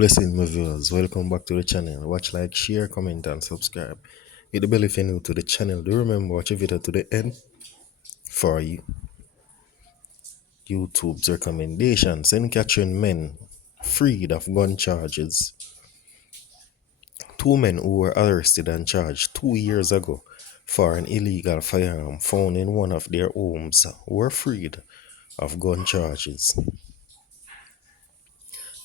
Blessing my viewers, welcome back to the channel. Watch, like, share, comment, and subscribe. Hit the bell if you're new to the channel. Do remember watch the video to the end for you. YouTube's recommendations and catching men freed of gun charges. Two men who were arrested and charged 2 years ago for an illegal firearm found in one of their homes were freed of gun charges.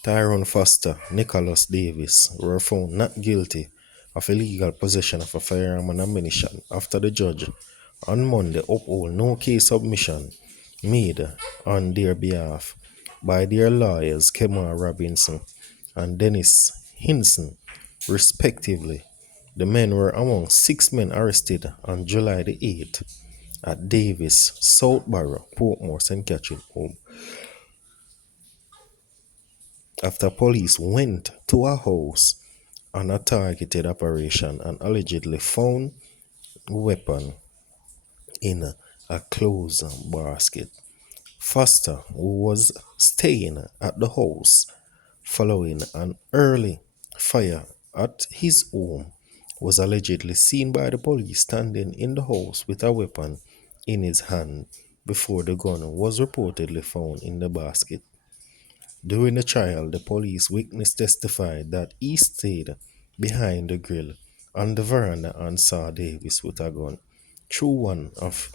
Tyrone Foster, Nicholas Davis were found not guilty of illegal possession of a firearm and ammunition after the judge on Monday upheld no case submission made on their behalf by their lawyers Kemar Robinson and Dennis Hinson, respectively. The men were among 6 men arrested on July the 8th at Davis, Southborough, Portmore, St. Catherine home after police went to a house on a targeted operation and allegedly found a weapon in a clothes basket. Foster, who was staying at the house following an early fire at his home, was allegedly seen by the police standing in the house with a weapon in his hand before the gun was reportedly found in the basket. During the trial, the police witness testified that he stayed behind the grill on the veranda and saw Davis with a gun through one of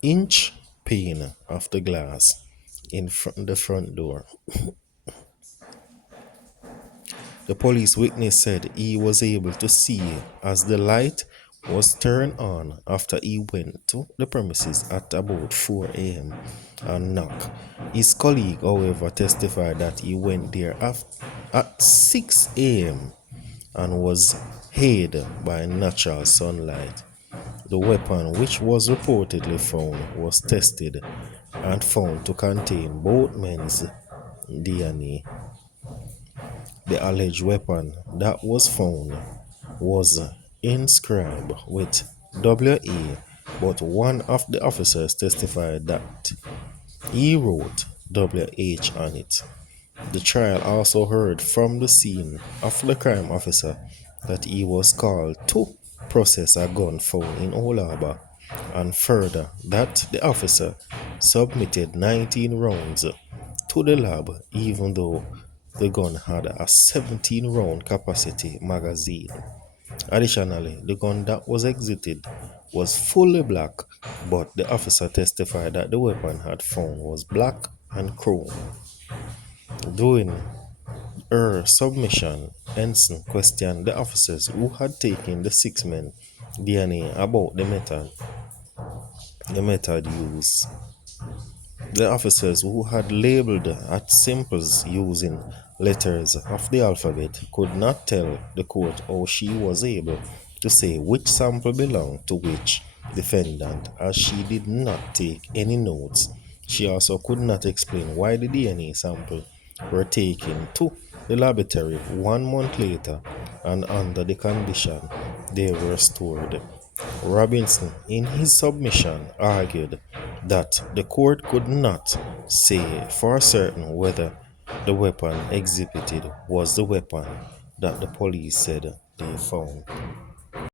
inch pane of the glass in the front door. The police witness said he was able to see as the light was turned on after he went to the premises at about 4 a.m. and knocked. His colleague, however, testified that he went there at 6 a.m. and was aided by natural sunlight. The weapon, which was reportedly found, was tested and found to contain both men's DNA. The alleged weapon that was found was inscribed with WA, but one of the officers testified that he wrote WH on it. The trial also heard from the scene of the crime officer that he was called to process a gun found in Old Harbour, and further that the officer submitted 19 rounds to the lab even though the gun had a 17-round capacity magazine. Additionally, the gun that was exhibited was fully black, but the officer testified that the weapon had found was black and chrome. During her submission, Ensign questioned the officers who had taken the 6 men DNA about the method used. The officers who had labeled at samples using letters of the alphabet could not tell the court how she was able to say which sample belonged to which defendant, as she did not take any notes. She also could not explain why the DNA sample were taken to the laboratory 1 month later and under the condition they were stored. Robinson, in his submission, argued that the court could not say for certain whether the weapon exhibited was the weapon that the police said they found.